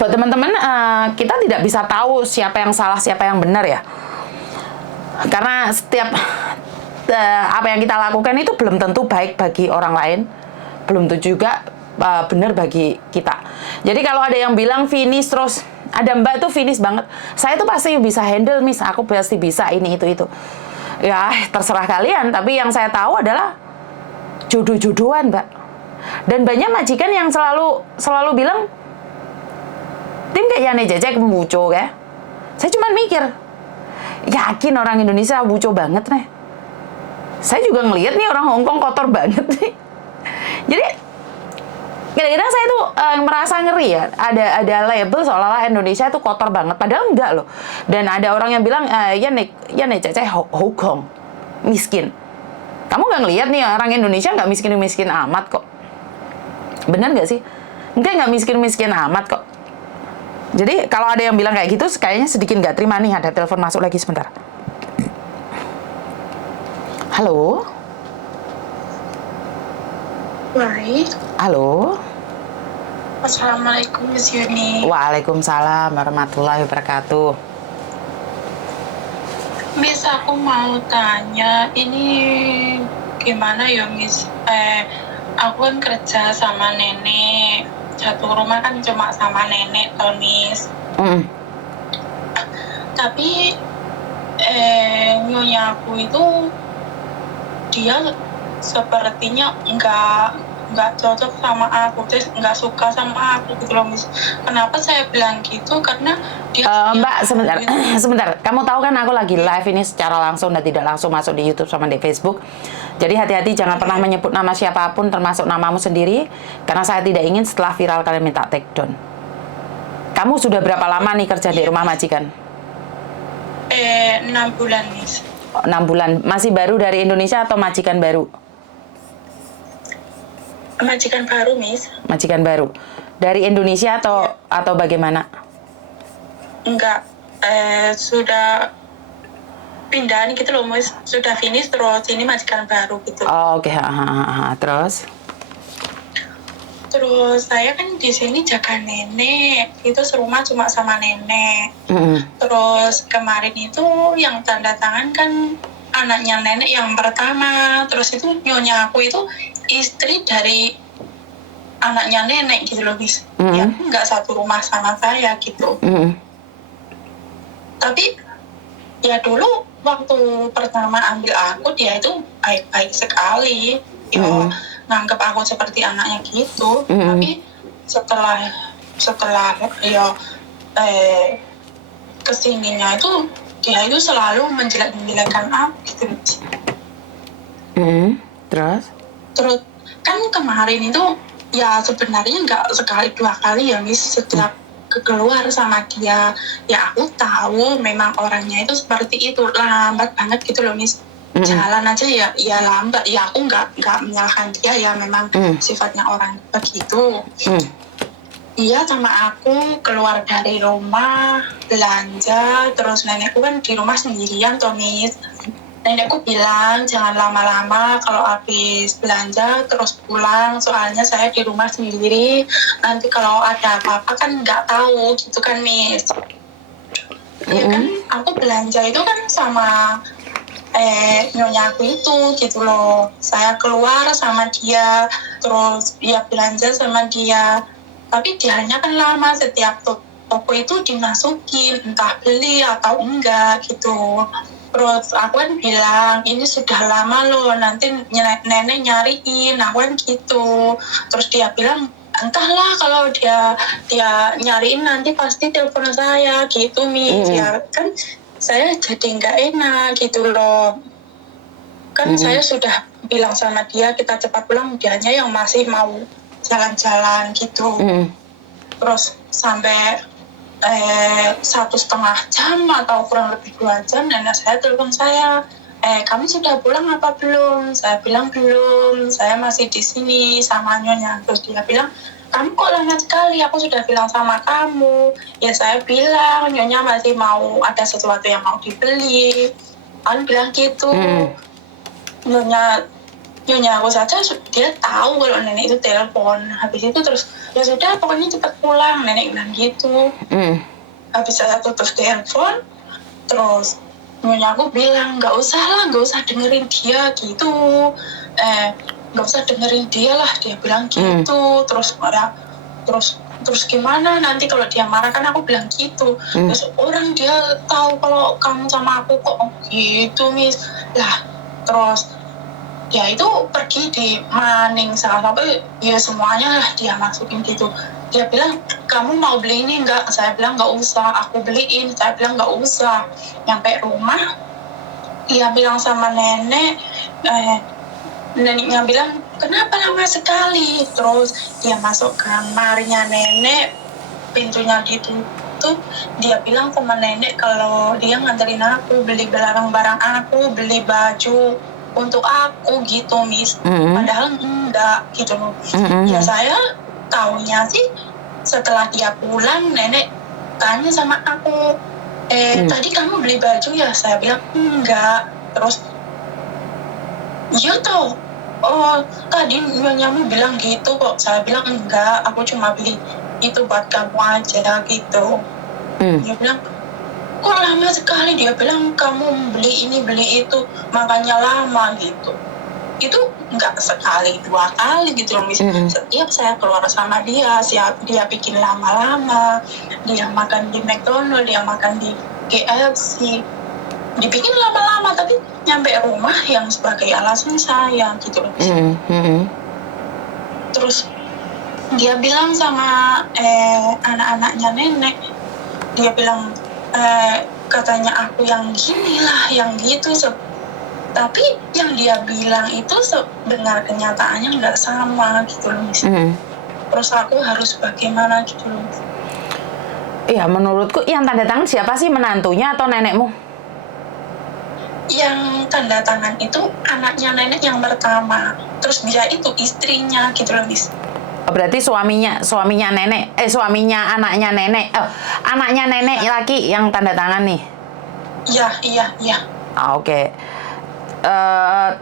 Buat teman-teman, kita tidak bisa tahu siapa yang salah, siapa yang benar ya. Karena setiap apa yang kita lakukan itu belum tentu baik bagi orang lain, belum tentu juga benar bagi kita. Jadi kalau ada yang bilang finish terus, ada mbak tuh finish banget, saya tuh pasti bisa handle miss, aku pasti bisa ini itu. Ya terserah kalian, tapi yang saya tahu adalah jodoh-jodohan mbak. Dan banyak majikan yang selalu bilang, tim kayak Yane Jajak buco ya. Saya cuma mikir, yakin orang Indonesia buco banget nih. Saya juga ngelihat nih orang Hongkong kotor banget nih. Jadi kadang-kadang saya tuh merasa ngeri ya. Ada label seolah-olah Indonesia itu kotor banget, padahal enggak loh. Dan ada orang yang bilang, Yane Jajak Hongkong miskin. Kamu nggak ngelihat nih orang Indonesia nggak miskin-miskin amat kok. Benar nggak sih? Nggak miskin-miskin amat kok. Jadi kalau ada yang bilang kayak gitu, kayaknya sedikit nggak terima nih. Ada telepon masuk lagi sebentar. Halo? Baik. Halo? Assalamualaikum Miss Yuni. Waalaikumsalam warahmatullahi wabarakatuh. Miss, aku mau tanya, ini gimana ya Miss? Aku kan kerja sama nenek. Satu rumah kan cuma sama nenek toh Miss. Tapi nyonya aku itu dia sepertinya nggak cocok sama aku, terus nggak suka sama aku gitu loh Miss. Kenapa saya bilang gitu? Karena dia Mbak, sebentar. Kamu tahu kan aku lagi live ini secara langsung dan tidak langsung masuk di YouTube sama di Facebook. Jadi hati-hati, jangan pernah menyebut nama siapapun termasuk namamu sendiri, karena saya tidak ingin setelah viral kalian minta take down. Kamu sudah berapa lama nih kerja di rumah majikan? 6 bulan Miss. 6 bulan. Masih baru dari Indonesia atau majikan baru? Majikan baru Miss. Majikan baru. Dari Indonesia atau bagaimana? Enggak, sudah pindahan gitu loh Miss. Sudah finish terus ini majikan baru gitu. Oh, oke. Terus saya kan di sini jaga nenek, itu serumah cuma sama nenek. Terus kemarin itu yang tanda tangan kan anaknya nenek yang pertama. Terus itu nyonya aku itu istri dari anaknya nenek gitu loh Miss. Ya nggak satu rumah sama saya gitu. Tapi ya dulu waktu pertama ambil aku, dia itu baik-baik sekali. Nganggap aku seperti anaknya gitu. Tapi setelah ya kesininya itu dia itu selalu menjelek-jelekan aku gitu. Terus kan kemarin itu ya sebenarnya nggak sekali dua kali ya Miss, setiap keluar sama dia ya aku tahu memang orangnya itu seperti itu, lambat banget gitu loh Miss. Jalan aja ya lambat, ya aku nggak menyalahkan dia, ya memang sifatnya orang begitu. Dia sama aku keluar dari rumah belanja, terus nenekku kan di rumah sendirian toh Miss. Nenekku bilang jangan lama-lama kalau habis belanja terus pulang, soalnya saya di rumah sendiri, nanti kalau ada apa-apa kan nggak tahu gitu kan Miss. Ya kan aku belanja itu kan sama nyonya aku itu gitu loh. Saya keluar sama dia, terus ya belanja sama dia. Tapi dianya kan lama, setiap toko itu dimasukin, entah beli atau enggak gitu. Terus aku kan bilang, ini sudah lama loh, nanti nenek nyariin, aku kan gitu. Terus dia bilang, entahlah kalau dia nyariin nanti pasti telepon saya gitu Miss. Ya kan saya jadi nggak enak gitu loh. Kan saya sudah bilang sama dia kita cepat pulang, dianya yang masih mau jalan-jalan gitu. Terus sampai 1,5 jam atau kurang lebih 2 jam, nenek saya telepon saya, kamu sudah pulang apa belum? Saya bilang belum, saya masih di sini sama nyonya. Terus dia bilang, kamu kok lama sekali, aku sudah bilang sama kamu. Ya saya bilang, nyonya masih mau ada sesuatu yang mau dibeli. Kan bilang gitu. Nyonya nyonya aku saja dia tahu kalau nenek itu telepon. Habis itu terus ya sudah pokoknya cepat pulang, nenek bilang gitu. Habis saya tutup telepon, terus nyonya aku bilang nggak usah dengerin dia gitu, nggak usah dengerin dia lah, dia bilang gitu. Terus marah, terus gimana nanti kalau dia marah, kan aku bilang gitu. Terus orang dia tahu kalau kamu sama aku kok gitu Miss lah. Terus ya itu pergi di maning salah satu ya semuanya lah dia masukin gitu. Dia bilang kamu mau beli ini enggak? Saya bilang nggak usah, aku beliin. Saya bilang nggak usah. Nyampe rumah dia bilang sama nenek, neneknya bilang kenapa lama sekali. Terus dia masuk kamarnya nenek, pintunya ditutup. Dia bilang sama nenek kalau dia nganterin aku beli barang-barang aku, beli baju untuk aku gitu Miss. Padahal enggak gitu loh. Ya saya taunya sih setelah dia pulang, nenek tanya sama aku, tadi kamu beli baju ya? Saya bilang enggak. Terus iya toh, oh tadi nyonya bilang gitu kok. Saya bilang enggak, aku cuma beli itu buat kamu aja gitu. Dia bilang kok lama sekali. Dia bilang kamu beli ini beli itu makanya lama gitu. Itu nggak sekali dua kali gitu loh Miss. Setiap saya keluar sama dia bikin lama-lama. Dia makan di McDonald, dia makan di KFC, dibikin lama-lama, tapi nyampe rumah yang sebagai alasan saya gitu loh Miss. Terus dia bilang sama anak-anaknya nenek, dia bilang katanya aku yang gini lah, yang gitu. Tapi yang dia bilang itu sebenarnya kenyataannya nggak sama gitu loh Miss. Terus aku harus bagaimana gitu loh. Iya, menurutku yang tanda tangan siapa sih, menantunya atau nenekmu? Yang tanda tangan itu anaknya nenek yang pertama. Terus dia itu istrinya gitu loh Miss. Berarti suaminya nenek, suaminya anaknya nenek, anaknya nenek laki yang tanda tangan nih? Iya. Oke.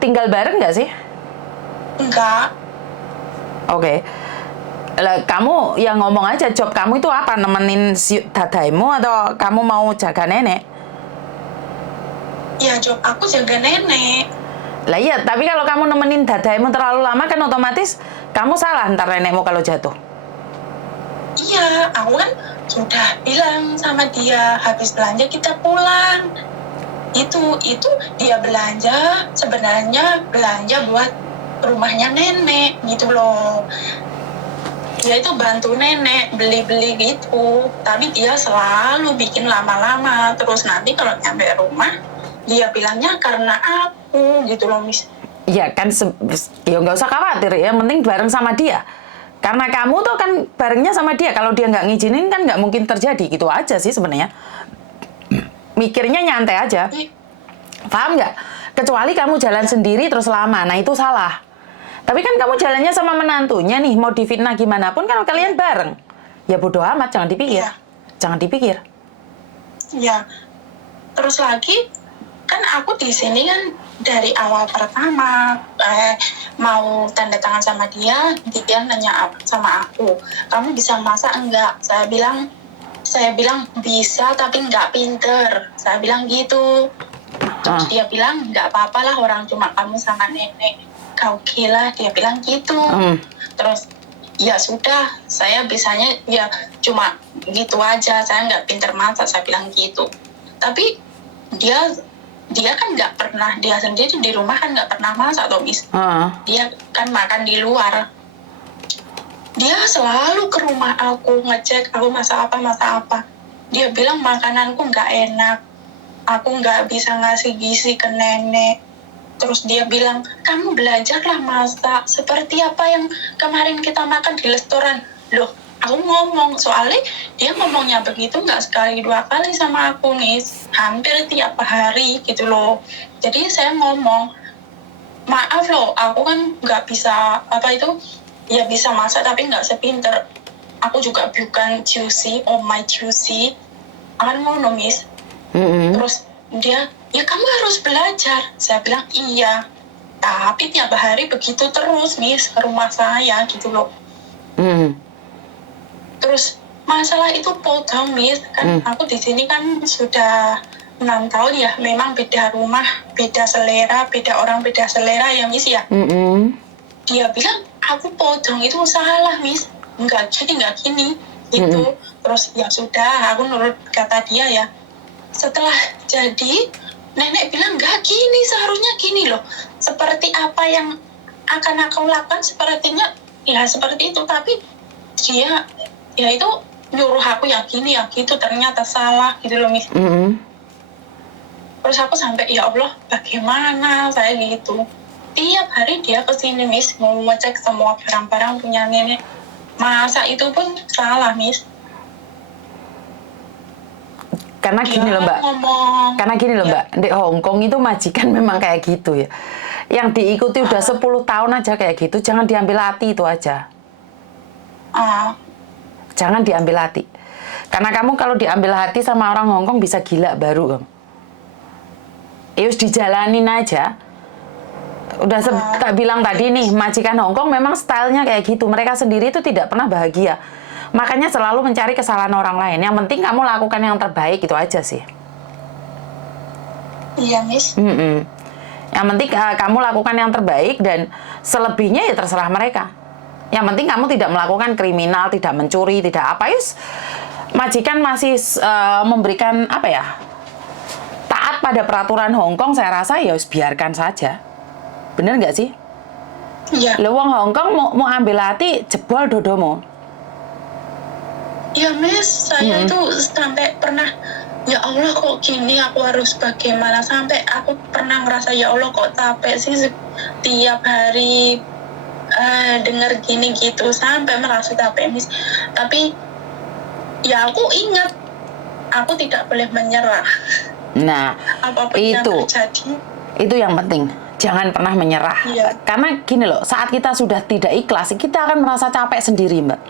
Tinggal bareng nggak sih? Enggak. Oke. Kamu yang ngomong aja, job kamu itu apa? Nemenin si dadaimu atau kamu mau jaga nenek? Ya job aku jaga nenek. Lah iya, tapi kalau kamu nemenin dadaimu terlalu lama kan otomatis kamu salah ntar nenekmu kalau jatuh. Iya, aku kan sudah bilang sama dia habis belanja kita pulang. Itu dia belanja, sebenarnya belanja buat rumahnya nenek gitu loh. Dia itu bantu nenek beli-beli gitu, tapi dia selalu bikin lama-lama. Terus nanti kalau nyampe rumah dia bilangnya karena aku gitu loh Miss. Ya kan, ya nggak usah khawatir, yang penting bareng sama dia. Karena kamu tuh kan barengnya sama dia, kalau dia nggak ngizinin kan nggak mungkin terjadi, gitu aja sih sebenarnya. Mikirnya nyantai aja. Paham nggak? Kecuali kamu jalan sendiri terus lama, nah itu salah. Tapi kan kamu jalannya sama menantunya nih, mau difitnah gimana pun kan kalian bareng. Ya bodo amat, jangan dipikir. Jangan dipikir. Ya. Terus lagi, kan aku di sini kan dari awal pertama mau tanda tangan sama dia nanya sama aku, kamu bisa masak enggak? Saya bilang bisa tapi nggak pinter. Saya bilang gitu. Terus dia bilang nggak apa-apa lah, orang cuma kamu sama nenek, kau gila, dia bilang gitu. Terus ya sudah, saya bisanya ya cuma gitu aja, saya nggak pinter masak, saya bilang gitu. Tapi dia kan nggak pernah, dia sendiri di rumah kan nggak pernah masak toh Miss. Dia kan makan di luar. Dia selalu ke rumah aku ngecek aku masak apa. Dia bilang makananku nggak enak, aku nggak bisa ngasih gizi ke nenek. Terus dia bilang kamu belajarlah masak seperti apa yang kemarin kita makan di restoran. Loh, aku ngomong, soalnya dia ngomongnya begitu nggak sekali dua kali sama aku Miss, hampir tiap hari gitu loh. Jadi saya ngomong, maaf loh, aku kan nggak bisa ya bisa masak tapi nggak sepinter. Aku juga bukan juicy, oh my juicy. Akan ngono Miss. Terus dia, ya kamu harus belajar. Saya bilang iya. Tapi tiap hari begitu terus, Miss, ke rumah saya gitu loh. Terus masalah itu podong, Miss. Kan aku di sini kan sudah 6 tahun ya. Memang beda rumah, beda selera, beda orang, beda selera ya, Miss ya. Dia bilang aku podong itu salah, Miss. Enggak gini gitu. Terus ya sudah, aku nurut kata dia ya. Setelah jadi, nenek bilang enggak gini, seharusnya gini loh. Seperti apa yang akan aku lakukan, sepertinya ya seperti itu. Tapi dia ya itu nyuruh aku yang gini yang gitu, ternyata salah gitu loh, Miss. Terus aku sampai ya Allah bagaimana saya gitu. Tiap hari dia kesini, Miss, mau ngecek semua barang-barang punya nenek. Masa itu pun salah, Miss. Karena gini loh Mbak, karena gini loh Mbak, di Hong Kong itu majikan memang kayak gitu ya. Yang diikuti udah 10 tahun aja kayak gitu, jangan diambil hati itu aja. Jangan diambil hati. Karena kamu kalau diambil hati sama orang Hong Kong bisa gila baru kamu. Yus dijalanin aja. Udah tak bilang tadi nih, majikan Hong Kong memang stylenya kayak gitu. Mereka sendiri itu tidak pernah bahagia. Makanya selalu mencari kesalahan orang lain. Yang penting kamu lakukan yang terbaik, itu aja sih. Iya, Miss. Yang penting kamu lakukan yang terbaik dan selebihnya ya terserah mereka. Yang penting kamu tidak melakukan kriminal, tidak mencuri, tidak apa. Yus, majikan masih memberikan apa ya? Taat pada peraturan Hong Kong, saya rasa ya biarkan saja. Bener nggak sih? Iya. Lo wong Hong Kong mau ambil hati, jebol dodomu. Iya, Miss, saya itu sampai pernah, ya Allah kok gini, aku harus bagaimana. Sampai aku pernah ngerasa, ya Allah kok capek sih tiap hari denger gini gitu. Sampai merasa capek, Miss. Tapi, ya aku ingat, aku tidak boleh menyerah. Nah, apapun yang terjadi. Itu yang penting. Jangan pernah menyerah. Iya. Karena gini loh, saat kita sudah tidak ikhlas, kita akan merasa capek sendiri, Mbak.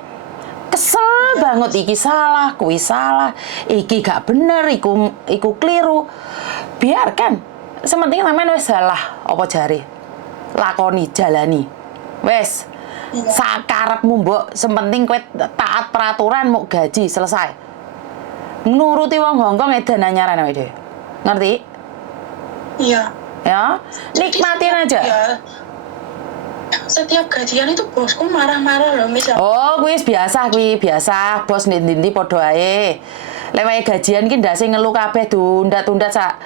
Kesel banget, iki salah, kui salah, iki gak bener, iku keliru. Biarkan. Sementing namanya wes salah, apa jari. Lakoni, jalani. Wes. Sakarepmu mbok, sementing kowe taat peraturan, mau gaji, selesai. Nuruti wong Hongkong edan anyaran awake dhewe. Ngerti? Iya. Ya, nikmatin aja. Ya, setiap gajian itu bosku marah-marah loh, Miss. Oh, kuwi biasa, bos ndi-ndi padha ae. Lewat gajian ki ndase ngelu kabeh tundat-tundat sak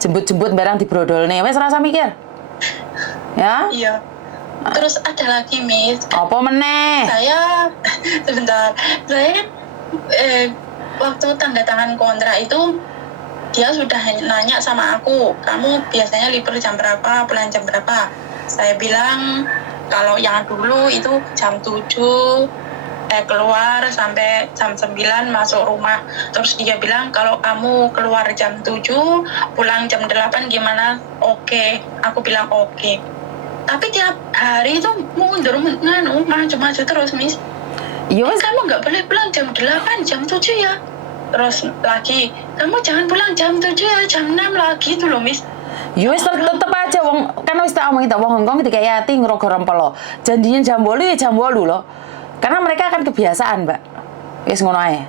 jembut-jembut barang dibrodolne. Wis rasa mikir. Ya? Iya. Terus ada lagi, Miss. Apa meneh? Saya sebentar. Saya waktu tanda tangan kontrak itu dia sudah nanya sama aku, kamu biasanya libur jam berapa, pulang jam berapa? Saya bilang kalau yang dulu itu jam 7 keluar sampai jam 9 masuk rumah. Terus dia bilang kalau kamu keluar jam 7 pulang jam 8 gimana? Oke. Aku bilang oke. Tapi tiap hari itu mundur maju-maju terus, Miss. Kamu nggak boleh pulang jam 8, jam 7 ya. Terus lagi, kamu jangan pulang jam 7 ya, jam 6 lagi itu loh, Miss. Wis tetep aja wong kan wis tak omong kita wong Hongkong dikayati ngrogo rempelo. Janjinya jam 8 ya jam 8 loh. Karena mereka akan kebiasaan, Mbak. Wis ngono ae.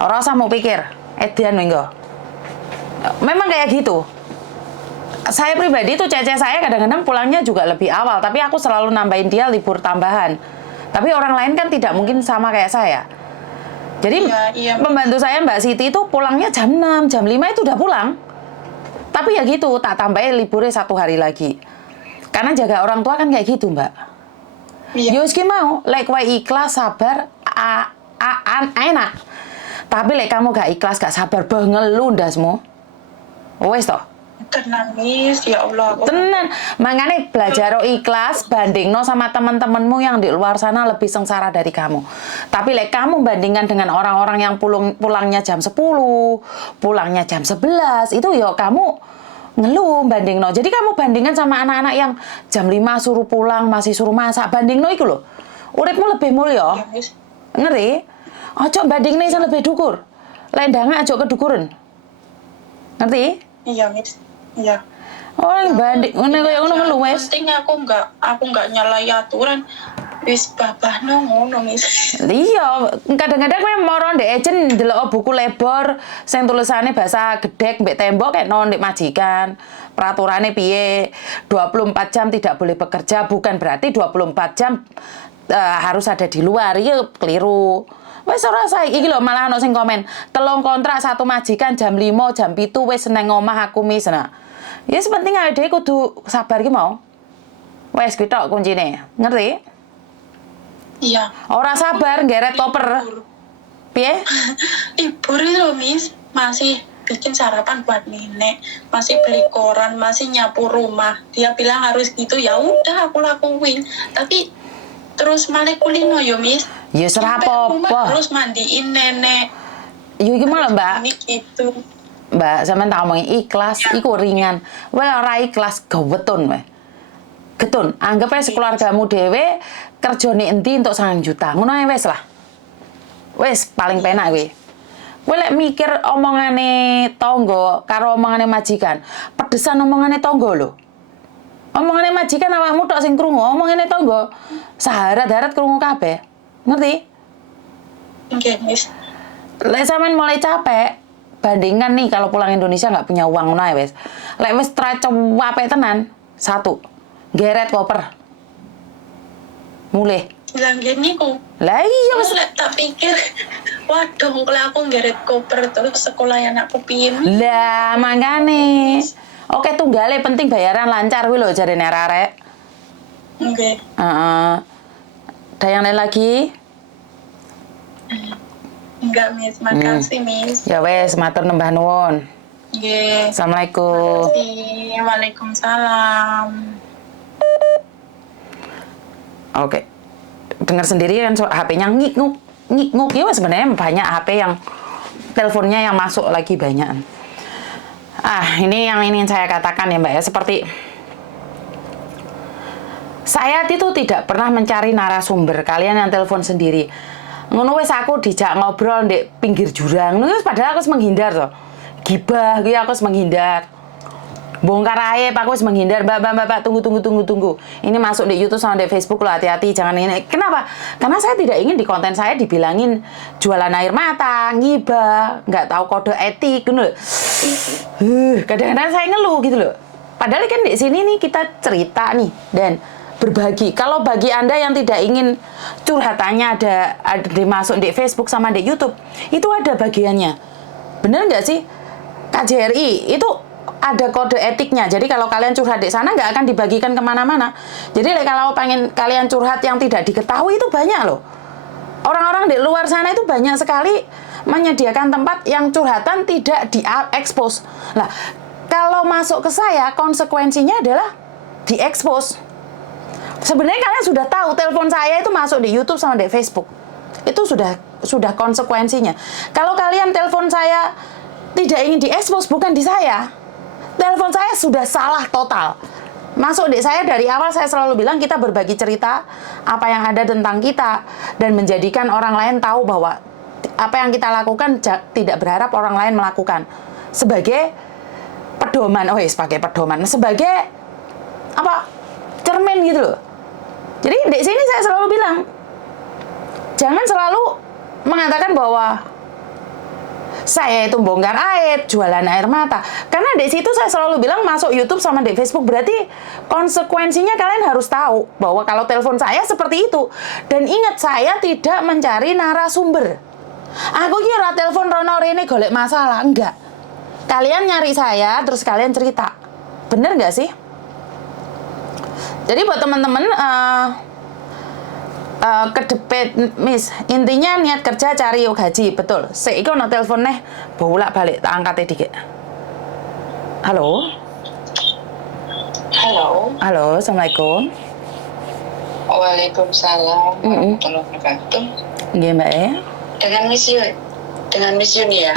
Ora usah mau pikir, edian minggo. Memang kayak gitu. Saya pribadi tuh cece saya kadang-kadang pulangnya juga lebih awal, tapi aku selalu nambahin dia libur tambahan. Tapi orang lain kan tidak mungkin sama kayak saya. Jadi pembantu saya Mbak Siti itu pulangnya jam 6, jam 5 itu udah pulang. Tapi ya gitu, tak tambahin liburnya 1 hari lagi. Karena jaga orang tua kan kayak gitu, Mbak. Iya. Yus mau, lek kowe ikhlas, sabar, enak. Tapi lek kamu gak ikhlas, gak sabar, ngelu ndasmu. Wes toh. Tenang, Miss, ya Allah. Tenan, makanya belajar ikhlas, bandingno sama teman-temanmu yang di luar sana lebih sengsara dari kamu. Tapi lek kamu bandingkan dengan orang-orang yang pulangnya jam 10, pulangnya jam 11, itu ya kamu ngeluh bandingno. Jadi kamu bandingkan sama anak-anak yang jam 5 suruh pulang, masih suruh masak, bandingno iku lho. Uripmu lebih mulya. Ngeri? Ojo bandingne sing lebih dhukur. Lek ndang aja kedukuren. Ngerti? Iya, Miss. Iya. Oh, banding ngono koyo ngono melu wis. Penting aku nggak nyalahi aturan. Wis babahno ngono Miss. Iya, kadang-kadang kowe moro ndek ejen ndelok buku lebor sing tulisane bahasa gedek mbek tembok kayak no ndek majikan. Peraturannya piye? 24 jam tidak boleh bekerja, bukan berarti 24 jam harus ada di luar. Iya, keliru. Wes ora sae iki lho malah ono sing komen, telung kontrak satu majikan jam 5, jam 7 wis nang omah aku mis. Nah. Ya sepenting awake dhewe kudu sabar ki mau. Wes kuwi tok kuncine. Ngerti? Iya. Ora sabar ngeret koper. Piye? Libur itu loh Miss, masih bikin sarapan buat nenek, masih beli koran, masih nyapu rumah. Dia bilang harus gitu, ya udah aku lakuin. Tapi terus malah kulino yo Miss. Ya serah Sampai rumah apa-apa. terus mandiin nenek. Yo iki malah Mbak. Ini gitu. Mbak, sampean tak omongi ikhlas, iku ringan. Wae ora ikhlas gawetun wae. Getun, anggap ae sekeluargamu dhewe kerjane endi entuk 9 juta. Ngono ae wis lah. Wis paling penak kowe. Kowe lek mikir omongane tangga karo omongane majikan, pedesan omongane tangga lho. Omongane majikan awakmu tok sing krungu, omongane tangga saharat-harat krungu kabeh. Ngerti? Oke Miss. Lek sampean mulai capek, bandingkan nih kalau pulang Indonesia nggak punya uang ngono ae wis. Lek wis capek tenan, satu, geret koper. Mulih. Bilang gini kok. Lah iya wis. Terus tak pikir, waduh kalau aku ngeret koper terus sekolah anakku piye. Lah mangane. Oke tunggale penting bayaran lancar kuwi lho jarene arek-arek. Oke. Heeh. Ada yang lain lagi? Enggak Miss, makasih Miss. Ya wes, matur nembah nuwun. Oke. Assalamualaikum. Makasih. Waalaikumsalam. Oke. Dengar sendiri kan HP-nya ngik-nguk ya sebenarnya banyak HP yang teleponnya yang masuk lagi banyak. Ini yang ingin saya katakan ya Mbak ya, seperti saya itu tidak pernah mencari narasumber, kalian yang telepon sendiri. Ngono wis aku dijak ngobrol di pinggir jurang, padahal aku harus menghindar toh. Gibah gitu aku harus menghindar. Bongkar aib aku harus menghindar. Mbak, tunggu. Ini masuk di YouTube sama di Facebook loh, hati-hati jangan ini. Kenapa? Karena saya tidak ingin di konten saya dibilangin jualan air mata, ngibah, nggak tahu kode etik gitu loh. Kadang-kadang saya ngeluh gitu loh. Padahal kan di sini nih kita cerita nih dan berbagi. Kalau bagi Anda yang tidak ingin curhatannya ada dimasuk di Facebook sama di YouTube, itu ada bagiannya. Bener nggak sih? KJRI itu ada kode etiknya. Jadi kalau kalian curhat di sana nggak akan dibagikan kemana-mana. Jadi kalau pengen kalian curhat yang tidak diketahui itu banyak loh. Orang-orang di luar sana itu banyak sekali menyediakan tempat yang curhatan tidak diekspos. Nah, kalau masuk ke saya konsekuensinya adalah diekspos. Sebenarnya kalian sudah tahu telepon saya itu masuk di YouTube sama di Facebook. Itu sudah konsekuensinya. Kalau kalian telepon saya tidak ingin diekspos, bukan di saya. Telepon saya sudah salah total. Masuk di saya dari awal saya selalu bilang kita berbagi cerita apa yang ada tentang kita dan menjadikan orang lain tahu bahwa apa yang kita lakukan tidak berharap orang lain melakukan. Sebagai pedoman, sebagai pedoman, sebagai apa? Cermin gitu loh. Jadi di sini saya selalu bilang jangan selalu mengatakan bahwa saya itu bongkar aib, jualan air mata. Karena di situ saya selalu bilang masuk YouTube sama di Facebook berarti konsekuensinya kalian harus tahu bahwa kalau telepon saya seperti itu. Dan ingat saya tidak mencari narasumber. Aku kira telepon Rono Rene golek masalah, enggak. Kalian nyari saya terus kalian cerita. Bener nggak sih? Jadi buat teman-teman kedepet Miss, intinya niat kerja cari gaji, betul. Seiki ono telepon nih, bolak-balik tak angkat dikit. Halo. Halo, assalamualaikum. Waalaikumsalam warahmatullahi wabarakatuh. Nggih Mbak. Dengan Miss Yuni ya.